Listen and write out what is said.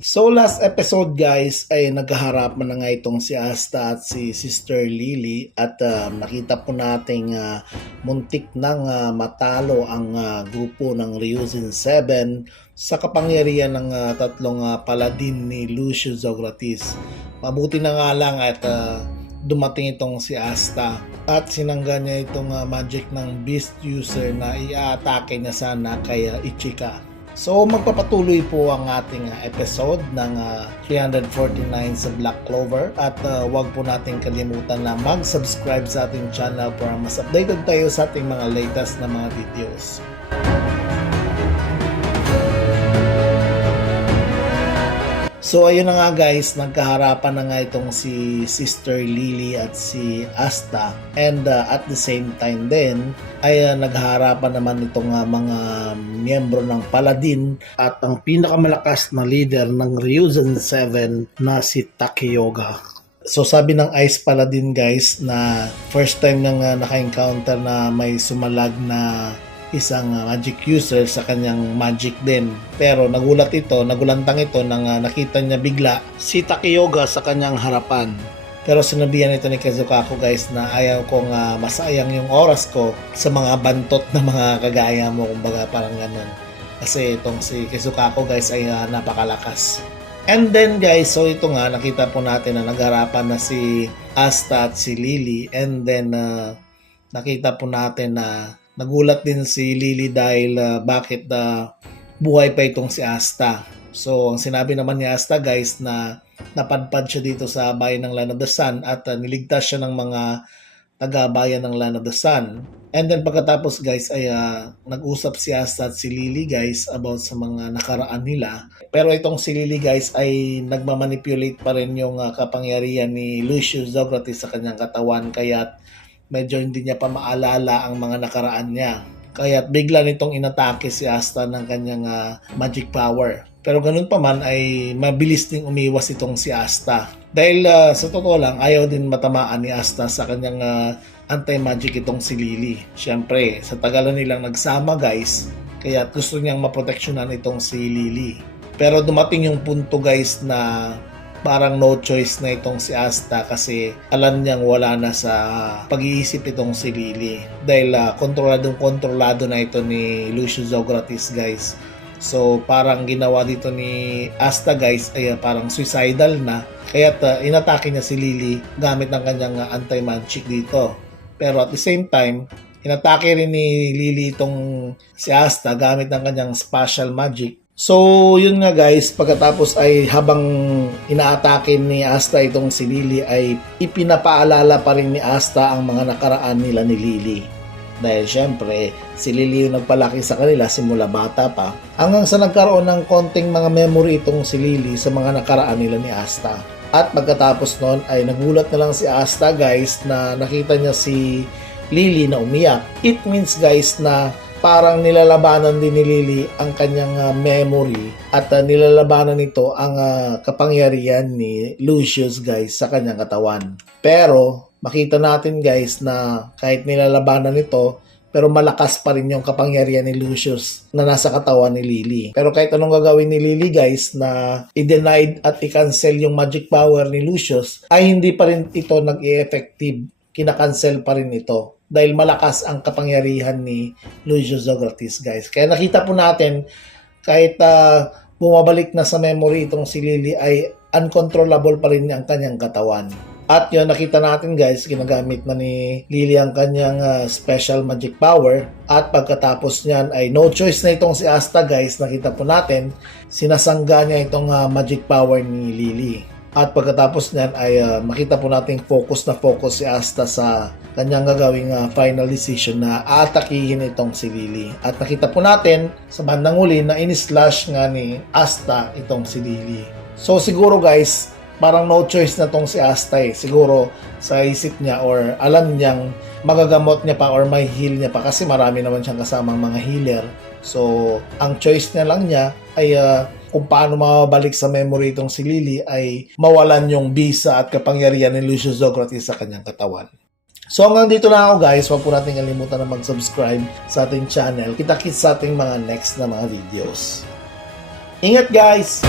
So last episode guys ay nagkaharapan na nga itong si Asta at si Sister Lily at ah, nakita po nating ah, muntik nang ah, matalo ang ah, grupo ng Ryuzin 7 sa kapangyarihan ng ah, tatlong ah, paladin ni Lucius Zografis. Mabuti na nga lang at ah, dumating itong si Asta at sinangga niya itong ah, magic ng Beast User na i-atake niya sana kay ah, Ichika. So magpapatuloy po ang ating uh, episode ng uh, 349 sa Black Clover at uh, wag po natin kalimutan na mag-subscribe sa ating channel para mas updated tayo sa ating mga latest na mga videos. So ayun na nga guys, nagkaharapan na nga itong si Sister Lily at si Asta and uh, at the same time din ay uh, naghaharapan naman itong uh, mga miyembro ng Paladin at ang pinakamalakas na leader ng Ryuzen 7 na si Takeyoga. So sabi ng Ice Paladin guys na first time nang uh, naka-encounter na may sumalag na isang uh, magic user sa kanyang magic din. Pero nagulat ito, nagulantang ito nang uh, nakita niya bigla si Takeyoga sa kanyang harapan. Pero sinabihan ito ni Kazukaku guys na ayaw kong uh, masayang yung oras ko sa mga bantot na mga kagaya mo, kumbaga parang ganun. Kasi itong si Kazukaku guys ay uh, napakalakas. And then guys, so ito nga, nakita po natin na nagharapan na si Asta at si Lily. And then uh, nakita po natin na nagulat din si Lily dahil uh, bakit uh, buhay pa itong si Asta. So, ang sinabi naman ni Asta guys na napadpad siya dito sa bayan ng Land of the Sun at uh, niligtas siya ng mga taga-bayan ng Land of the Sun. And then pagkatapos guys ay uh, nag-usap si Asta at si Lily guys about sa mga nakaraan nila. Pero itong si Lily guys ay nagmamanipulate pa rin yung uh, kapangyarihan ni Lucius Socrates sa kanyang katawan kaya medyo hindi niya pa maalala ang mga nakaraan niya. Kaya bigla nitong inatake si Asta ng kanyang uh, magic power. Pero ganun pa man ay mabilis ding umiwas itong si Asta. Dahil uh, sa totoo lang, ayaw din matamaan ni Asta sa kanyang uh, anti-magic itong si Lily. Siyempre, sa tagalan nilang nagsama guys, kaya gusto niyang maproteksyonan itong si Lily. Pero dumating yung punto guys na parang no choice na itong si Asta kasi alam niyang wala na sa pag-iisip itong si Lily. Dahil uh, kontroladong kontrolado na ito ni Lucius Socrates guys. So parang ginawa dito ni Asta guys ay uh, parang suicidal na. Kaya uh, inatake niya si Lily gamit ng kanyang uh, anti-magic dito. Pero at the same time inatake rin ni Lily itong si Asta gamit ng kanyang special magic So, yun nga guys, pagkatapos ay habang inaatake ni Asta itong si Lily ay ipinapaalala pa rin ni Asta ang mga nakaraan nila ni Lily. Dahil syempre, si Lily yung nagpalaki sa kanila simula bata pa. Hanggang sa nagkaroon ng konting mga memory itong si Lily sa mga nakaraan nila ni Asta. At pagkatapos noon ay nagulat na lang si Asta guys na nakita niya si Lily na umiyak. It means guys na parang nilalabanan din ni Lily ang kanyang uh, memory at uh, nilalabanan nito ang uh, kapangyarihan ni Lucius guys sa kanyang katawan. Pero makita natin guys na kahit nilalabanan nito pero malakas pa rin yung kapangyarihan ni Lucius na nasa katawan ni Lily. Pero kahit anong gagawin ni Lily guys na i-denied at i-cancel yung magic power ni Lucius ay hindi pa rin ito nag-i-effective. Kinakancel pa rin ito dahil malakas ang kapangyarihan ni Lucius Socrates guys. Kaya nakita po natin kahit uh, bumabalik na sa memory itong si Lily ay uncontrollable pa rin ang kanyang katawan. At yun, nakita natin guys, ginagamit na ni Lily ang kanyang uh, special magic power. At pagkatapos niyan ay no choice na itong si Asta guys, nakita po natin, sinasangga niya itong uh, magic power ni Lily. At pagkatapos niyan ay uh, makita po natin focus na focus si Asta sa kanyang gagawing uh, final decision na aatakihin itong si Lily. At nakita po natin sa bandang huli na in-slash nga ni Asta itong si Lily. So siguro guys, parang no choice na tong si Asta eh. Siguro sa isip niya or alam niyang magagamot niya pa or may heal niya pa kasi marami naman siyang kasamang mga healer. So, ang choice niya lang niya ay uh, kung paano mababalik sa memory itong si Lily ay mawalan yung bisa at kapangyarihan ni Lucius Socrates sa kanyang katawan. So hanggang dito na ako guys, huwag po natin kalimutan na mag-subscribe sa ating channel. Kita-kits sa ating mga next na mga videos. Ingat guys!